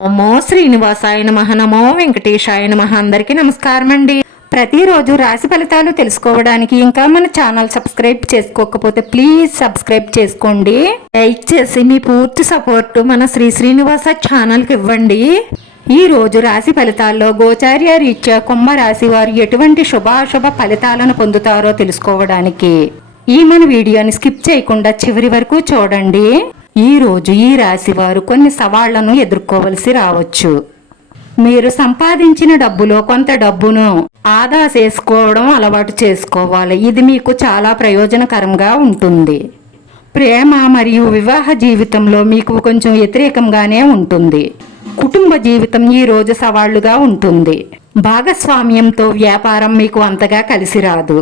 నమో శ్రీనివాసాయ నమః. నమో వెంకటేశాయ నమః. అందరికీ నమస్కారం అండి. ప్రతిరోజు రాశి ఫలితాలు తెలుసుకోవడానికి ఇంకా మన ఛానల్ సబ్స్క్రైబ్ చేసుకోకపోతే ప్లీజ్ సబ్స్క్రైబ్ చేసుకోండి. లైక్ చేసి మీ పూర్తి సపోర్ట్ మన శ్రీనివాస ఛానల్కి ఇవ్వండి. ఈ రోజు రాశి ఫలితాల్లో గోచార్య రీత్యా కుంభ రాశి వారు ఎటువంటి శుభాశుభ ఫలితాలను పొందుతారో తెలుసుకోవడానికి ఈ మన వీడియోని స్కిప్ చేయకుండా చివరి వరకు చూడండి. ఈ రోజు ఈ రాశి వారు కొన్ని సవాళ్లను ఎదుర్కోవలసి రావచ్చు. మీరు సంపాదించిన డబ్బులో కొంత డబ్బును ఆదా చేసుకోవడం అలవాటు చేసుకోవాలి. ఇది మీకు చాలా ప్రయోజనకరంగా ఉంటుంది. ప్రేమ మరియు వివాహ జీవితంలో మీకు కొంచెం వ్యతిరేకంగానే ఉంటుంది. కుటుంబ జీవితం ఈ రోజు సవాళ్లుగా ఉంటుంది. భాగస్వామ్యంతో వ్యాపారం మీకు అంతగా కలిసి రాదు.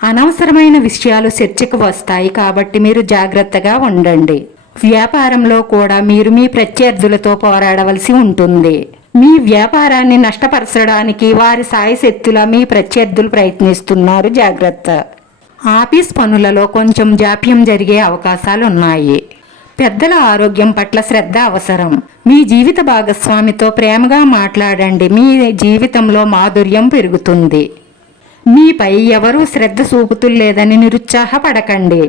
అనవసరమైన విషయాలు చర్చకు వస్తాయి కాబట్టి మీరు జాగ్రత్తగా ఉండండి. వ్యాపారంలో కూడా మీరు మీ ప్రత్యర్థులతో పోరాడవలసి ఉంటుంది. మీ వ్యాపారాన్ని నష్టపరచడానికి వారి సాయశక్తులా మీ ప్రత్యర్థులు ప్రయత్నిస్తున్నారు. జాగ్రత్త. ఆఫీస్ పనులలో కొంచెం జాప్యం జరిగే అవకాశాలు ఉన్నాయి. పెద్దల ఆరోగ్యం పట్ల శ్రద్ధ అవసరం. మీ జీవిత భాగస్వామితో ప్రేమగా మాట్లాడండి. మీ జీవితంలో మాధుర్యం పెరుగుతుంది. మీపై ఎవరూ శ్రద్ధ చూపుతులేదని నిరుత్సాహపడకండి.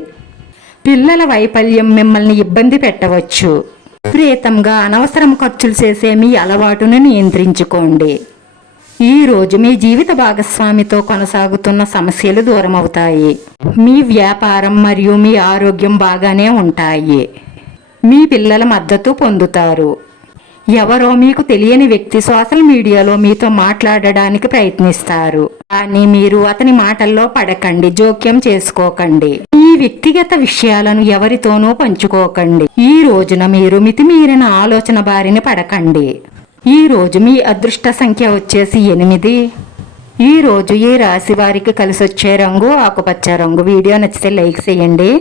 పిల్లల వైఫల్యం మిమ్మల్ని ఇబ్బంది పెట్టవచ్చు. విపరీతంగా అనవసరం ఖర్చులు చేసే మీ అలవాటును నియంత్రించుకోండి. ఈ రోజు మీ జీవిత భాగస్వామితో కొనసాగుతున్న సమస్యలు దూరమవుతాయి. మీ వ్యాపారం మరియు మీ ఆరోగ్యం బాగానే ఉంటాయి. మీ పిల్లల మద్దతు పొందుతారు. ఎవరో మీకు తెలియని వ్యక్తి సోషల్ మీడియాలో మీతో మాట్లాడడానికి ప్రయత్నిస్తారు. కానీ మీరు అతని మాటల్లో పడకండి. జోక్యం చేసుకోకండి. ఈ వ్యక్తిగత విషయాలను ఎవరితోనూ పంచుకోకండి. ఈ రోజున మీరు మితిమీరిన ఆలోచన బారిన పడకండి. ఈ రోజు మీ అదృష్ట సంఖ్య వచ్చేసి 8. ఈ రోజు ఈ రాశి వారికి కలిసి వచ్చే రంగు ఆకుపచ్చ రంగు. వీడియో నచ్చితే లైక్ చేయండి.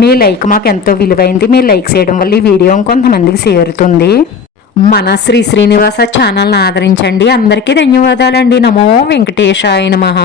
మీ లైక్ మాకు ఎంతో విలువైంది. మీరు లైక్ చేయడం వల్ల ఈ వీడియో కొంతమందికి చేరుతుంది. మన శ్రీనివాస ఛానల్ని ఆదరించండి. అందరికీ ధన్యవాదాలండి. నమో వెంకటేశాయ నమః.